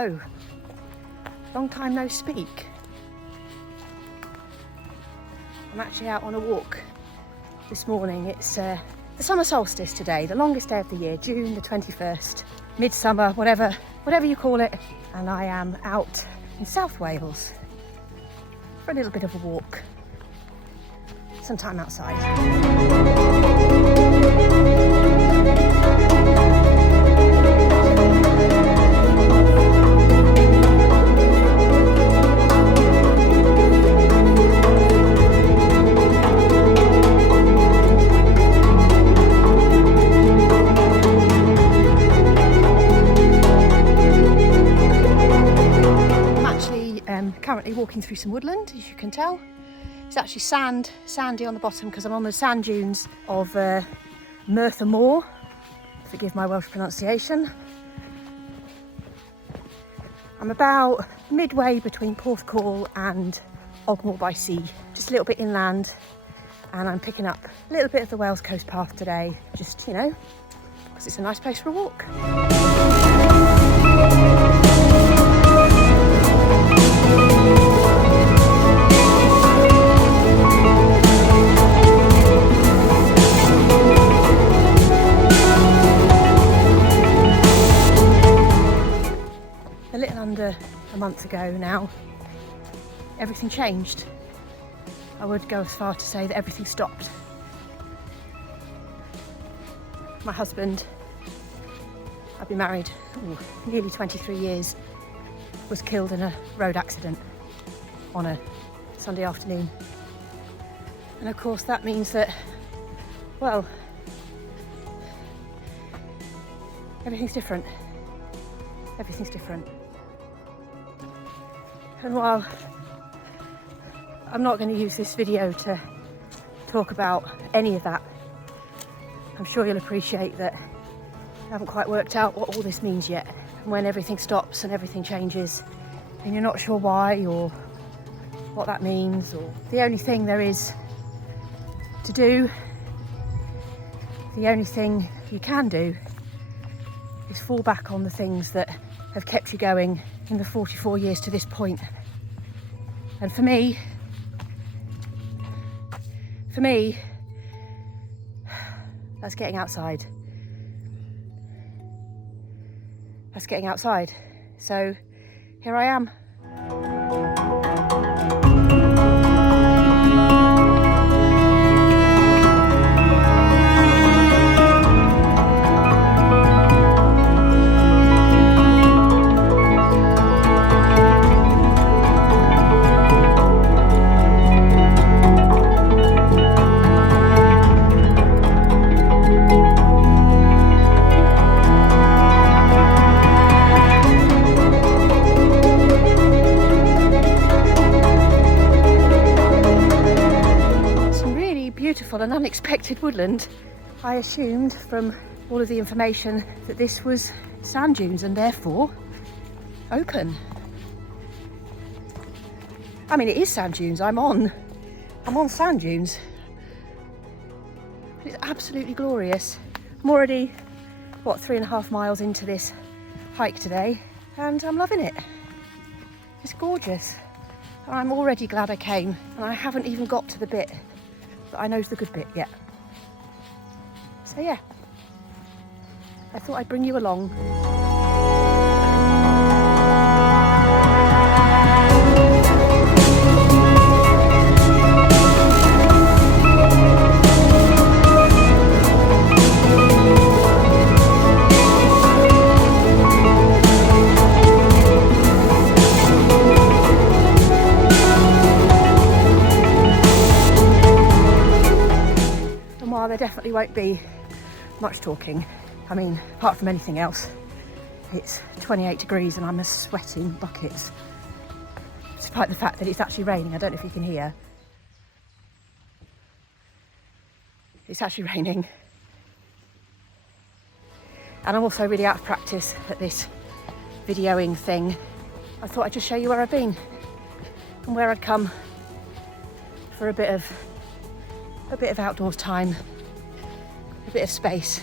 Hello. Long time no speak. I'm actually out on a walk this morning. It's the summer solstice today, the longest day of the year, June the 21st, midsummer, whatever you call it. And I am out in South Wales for a little bit of a walk, some time outside. Currently walking through some woodland, as you can tell. It's actually sandy on the bottom because I'm on the sand dunes of Merthyr Mawr. Forgive my Welsh pronunciation. I'm about midway between Porthcawl and Ogmore by Sea, just a little bit inland, and I'm picking up a little bit of the Wales coast path today, just, you know, because it's a nice place for a walk. A little under a month ago now, everything changed. I would go as far to say that everything stopped. My husband, I've been married nearly 23 years, was killed in a road accident on a Sunday afternoon. And of course that means that, well, everything's different. Everything's different. And while I'm not going to use this video to talk about any of that, I'm sure you'll appreciate that I haven't quite worked out what all this means yet. And when everything stops and everything changes and you're not sure why or what that means, or the only thing there is to do, the only thing you can do is fall back on the things that have kept you going in the 44 years to this point. And for me, that's getting outside. That's getting outside. So here I am. An unexpected woodland. I assumed from all of the information that this was sand dunes and therefore open. I mean, it is sand dunes. I'm on sand dunes. It's absolutely glorious. I'm already, 3.5 miles into this hike today, and I'm loving it. It's gorgeous. And I'm already glad I came, and I haven't even got to the bit that I know's the good bit yet. So yeah, I thought I'd bring you along. There definitely won't be much talking. I mean, apart from anything else, it's 28 degrees and I'm sweating buckets, despite the fact that it's actually raining. I don't know if you can hear. It's actually raining. And I'm also really out of practice at this videoing thing. I thought I'd just show you where I've been and where I'd come for a bit of outdoors time, a bit of space,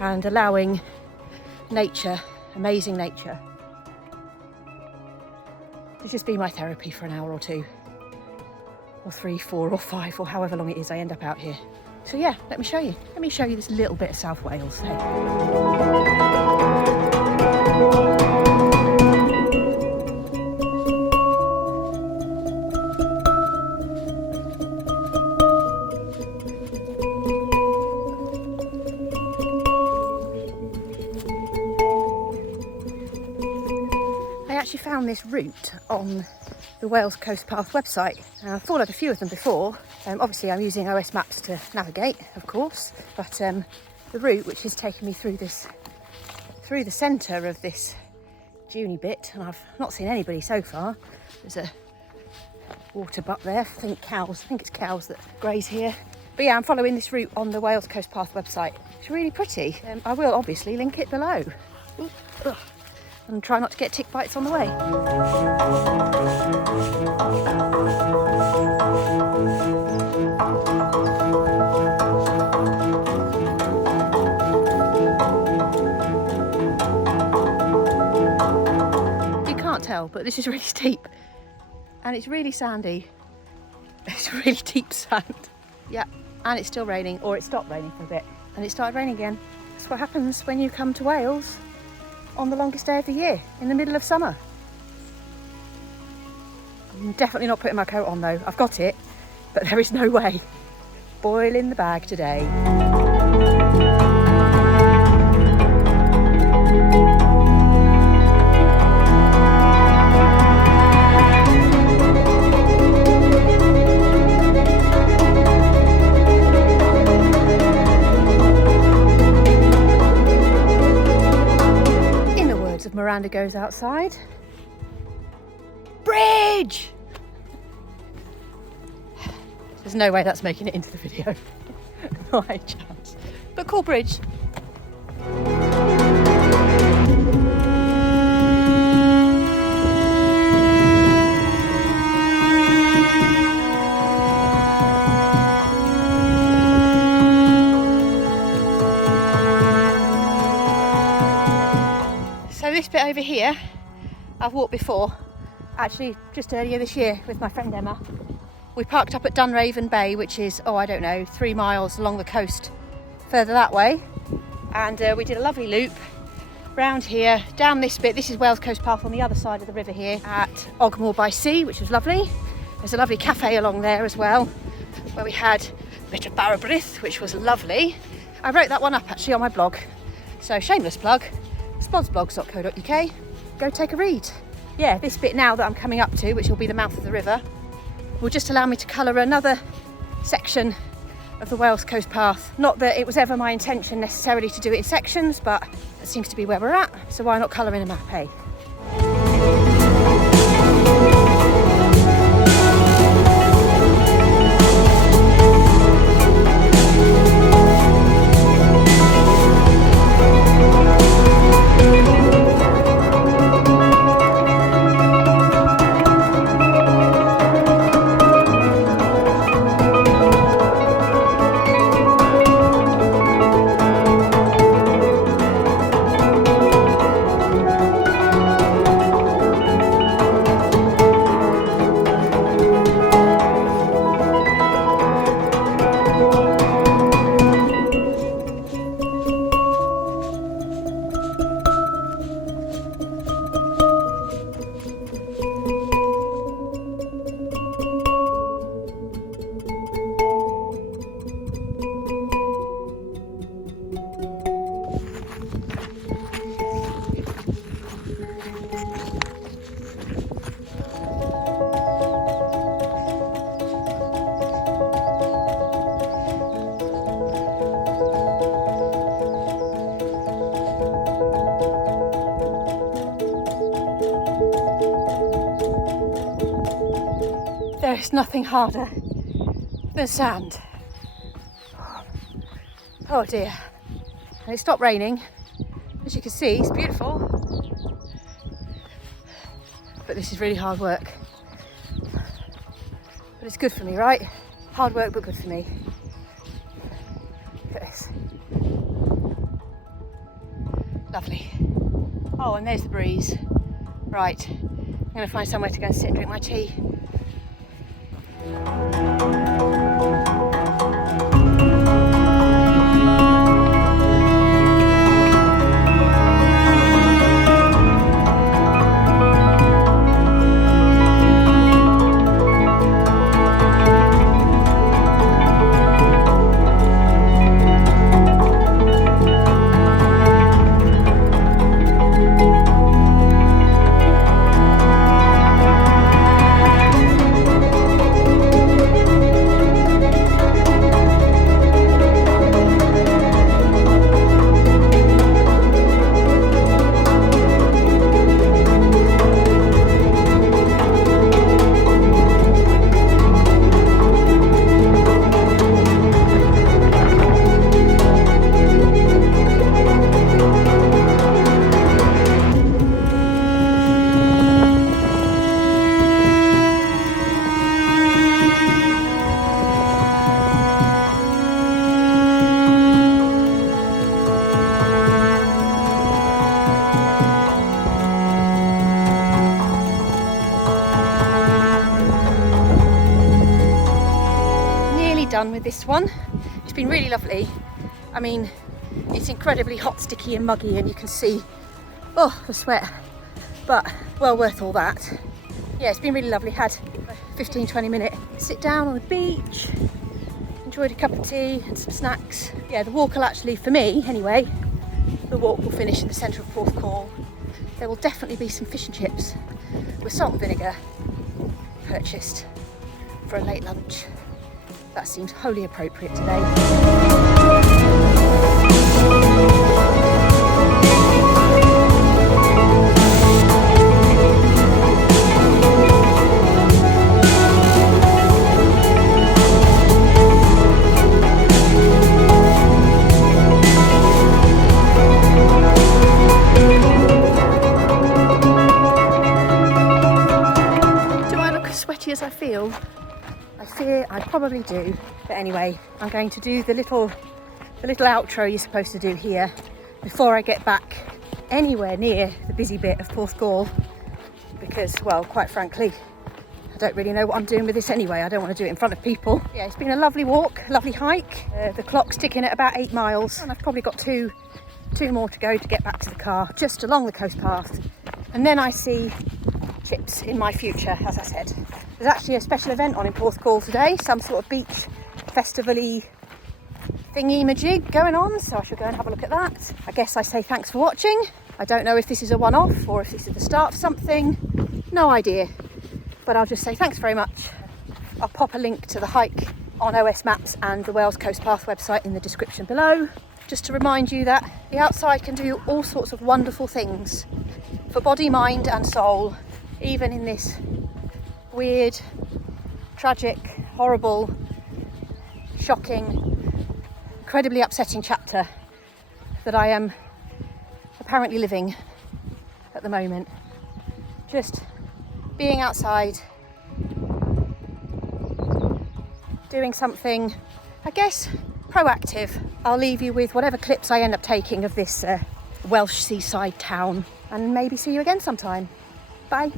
and allowing nature, amazing nature. It's just been my therapy for an hour or two, or 3, 4 or 5, or however long it is I end up out here. So yeah, let me show you. Let me show you this little bit of South Wales. Hey. I actually found this route on the Wales Coast Path website. I thought I'd a few of them before. Obviously I'm using OS Maps to navigate, of course, but the route, which is taking me through the centre of this duney bit, and I've not seen anybody so far. There's a water butt there, I think it's cows that graze here. But yeah, I'm following this route on the Wales Coast Path website. It's really pretty. I will obviously link it below. Ooh, ugh. And try not to get tick bites on the way. You can't tell, but this is really steep and it's really sandy. It's really deep sand. Yeah, and it's still raining, or it stopped raining for a bit and it started raining again. That's what happens when you come to Wales on the longest day of the year, in the middle of summer. I'm definitely not putting my coat on though. I've got it, but there is no way. Boil in the bag today. Miranda goes outside. Bridge! There's no way that's making it into the video. Not a chance. But cool bridge. This bit over here, I've walked before, actually just earlier this year with my friend Emma. We parked up at Dunraven Bay, which is, oh I don't know, 3 miles along the coast further that way. And we did a lovely loop round here, down this bit. This is Wales Coast Path on the other side of the river here at Ogmore by Sea, which was lovely. There's a lovely cafe along there as well, where we had a bit of Barrabrith, which was lovely. I wrote that one up actually on my blog, so shameless plug. Splodzblogs.co.uk. Go take a read. Yeah, this bit now that I'm coming up to, which will be the mouth of the river, will just allow me to colour another section of the Wales Coast Path. Not that it was ever my intention necessarily to do it in sections, but that seems to be where we're at, so why not colour in a map, eh? There's nothing harder than sand. Oh dear. And it stopped raining. As you can see, it's beautiful. But this is really hard work. But it's good for me, right? Hard work, but good for me. Look at this. Lovely. Oh, and there's the breeze. Right, I'm going to find somewhere to go and sit and drink my tea. Done with this one. It's been really lovely. I mean, it's incredibly hot, sticky and muggy, and you can see, oh, the sweat, but well worth all that. Yeah, it's been really lovely. Had a 15-20 minute sit down on the beach, enjoyed a cup of tea and some snacks. Yeah, the walk will actually, for me anyway, the walk will finish in the centre of Porthcawl. There will definitely be some fish and chips with salt and vinegar purchased for a late lunch. That seems wholly appropriate today. Do I look as sweaty as I feel? I fear I probably do, but anyway, I'm going to do the little outro you're supposed to do here before I get back anywhere near the busy bit of Porthcawl, because, well, quite frankly, I don't really know what I'm doing with this anyway. I don't want to do it in front of people. Yeah, it's been a lovely walk, lovely hike. The clock's ticking at about 8 miles, and I've probably got two more to go to get back to the car, just along the coast path, and then I see chips in my future, as I said. There's actually a special event on in Porthcawl today, some sort of beach festival-y thingy-majig going on, so I shall go and have a look at that. I guess I say thanks for watching. I don't know if this is a one-off or if this is the start of something, no idea, but I'll just say thanks very much. I'll pop a link to the hike on OS Maps and the Wales Coast Path website in the description below, just to remind you that the outside can do all sorts of wonderful things for body, mind and soul, even in this weird, tragic, horrible, shocking, incredibly upsetting chapter that I am apparently living at the moment. Just being outside, doing something, I guess, proactive. I'll leave you with whatever clips I end up taking of this Welsh seaside town, and maybe see you again sometime. Bye.